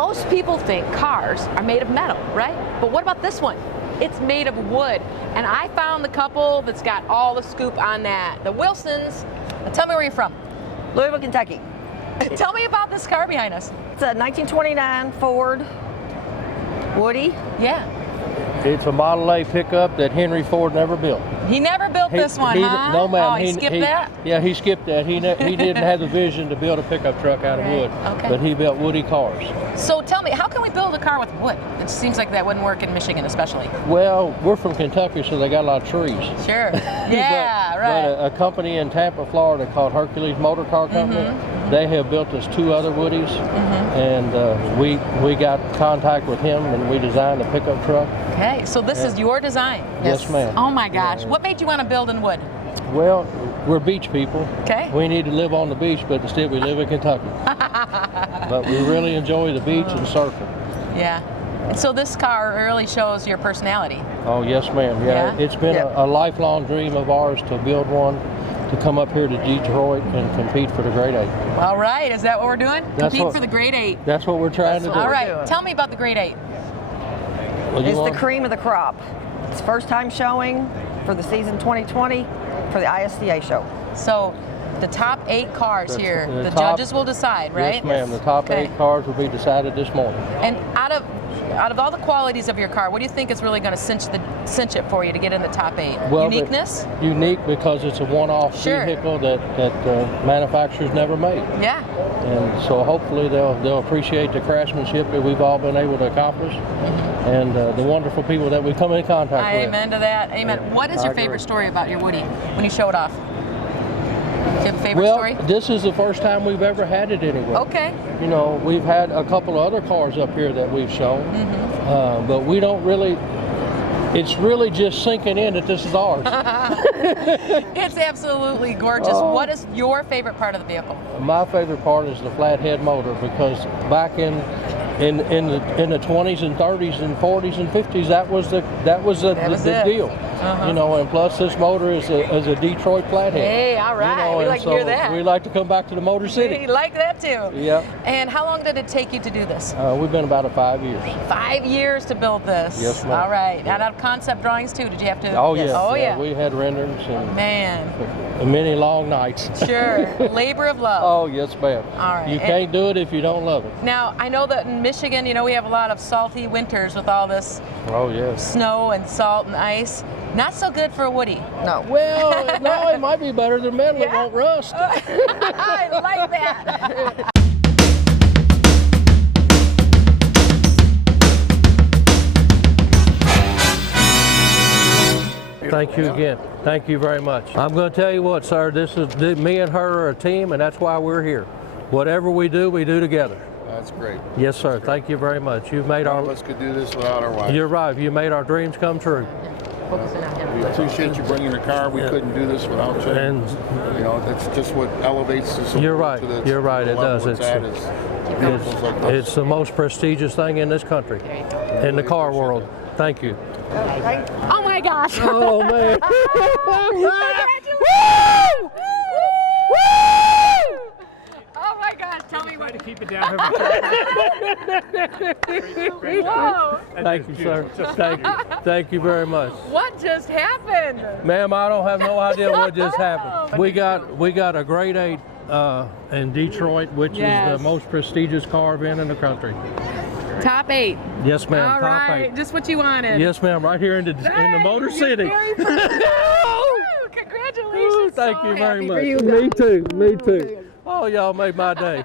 Most people think cars are made of metal, right? But what about this one? It's made of wood. And I found the couple that's got all the scoop on that. The Wilsons. Now tell me where you're from. Louisville, Kentucky. Tell me about this car behind us. It's a 1929 Ford Woody. Yeah. It's a Model A pickup that Henry Ford never built. He never built this one, huh? No, ma'am. Oh, he skipped that? Yeah, he skipped that. He didn't have the vision to build a pickup truck out of wood, Okay. but he built Woody cars. So tell me, how can we build a car with wood? It seems like that wouldn't work in Michigan, especially. Well, we're from Kentucky, so they got a lot of trees. Sure. Yeah, right. But a company in Tampa, Florida called Hercules Motor Car Company, they have built us 2 other Woodies, and we got contact with him and we designed a pickup truck. Okay, so this is your design? Yes, ma'am. Oh my gosh, what made you want to build in wood? Well, we're beach people. Okay. We need to live on the beach, but instead we live in Kentucky. But we really enjoy the beach and surfing. Yeah. And so this car really shows your personality. Oh, yes, ma'am. Yeah. It's been a lifelong dream of ours to build one, to come up here to Detroit and compete for the Grade 8. All right, is that what we're doing? Compete for the Grade 8. That's what we're trying to do. All right, tell me about the Grade 8. Well, It's the cream of the crop. It's first time showing for the season 2020 for the ISDA show. So the top 8 cars here, the judges will decide, right? Yes, ma'am. The top 8 cars will be decided this morning. And out of all the qualities of your car, what do you think is really going to cinch it for you to get in the top 8? Well, uniqueness? Unique because it's a one-off vehicle that manufacturers never made. Yeah. And so hopefully they'll appreciate the craftsmanship that we've all been able to accomplish, and the wonderful people that we come in contact with. Amen to that. Amen. What is your favorite story about your Woody when you show it off? Do you have a favorite story? Well, this is the first time we've ever had it anywhere. Okay. You know, we've had a couple of other cars up here that we've shown, but we don't really, it's really just sinking in that this is ours. It's absolutely gorgeous. What is your favorite part of the vehicle? My favorite part is the flathead motor, because back in the 20s and 30s and 40s and 50s, that was the deal. You know, and plus this motor is a Detroit flathead. Hey, all right. You know, we like to hear that. We like to come back to the Motor City. We like that too. Yeah. And how long did it take you to do this? We've been about 5 years. 5 years to build this. Yes, ma'am. All right. And out of concept drawings too, did you have to? Oh, yes. Oh, yeah. We had renderings and many long nights. Sure. Labor of love. Oh, yes, ma'am. All right. You can't do it if you don't love it. Now, I know that in Michigan, you know, we have a lot of salty winters with all this snow and salt and ice. Not so good for a Woody. No. Well, no, it might be better than metal. It won't rust. I like that. Thank you again. Thank you very much. I'm going to tell you what, sir, me and her are a team, and that's why we're here. Whatever we do together. That's great. Yes, sir. Thank you very much. You've made None of us could do this without our wife. You're right. You made our dreams come true. We appreciate you bringing the car. We couldn't do this without you. And you know, that's just what elevates us. You're right. You're right. It does. It's the most prestigious thing in this country, in the car world. Thank you. Oh my gosh. Oh man. Oh my gosh, tell me what to keep it down. Whoa. Thank you, sir. Thank you very much. What just happened? Ma'am, I don't have no idea what just happened. We got a Grade 8 in Detroit, which is the most prestigious car event in the country. Top 8. Yes, ma'am. All Top right, 8. Just what you wanted. Yes, ma'am. Right here in the Motor City. Congratulations. Thank you very much. You, me too. Me too. Oh, y'all made my day.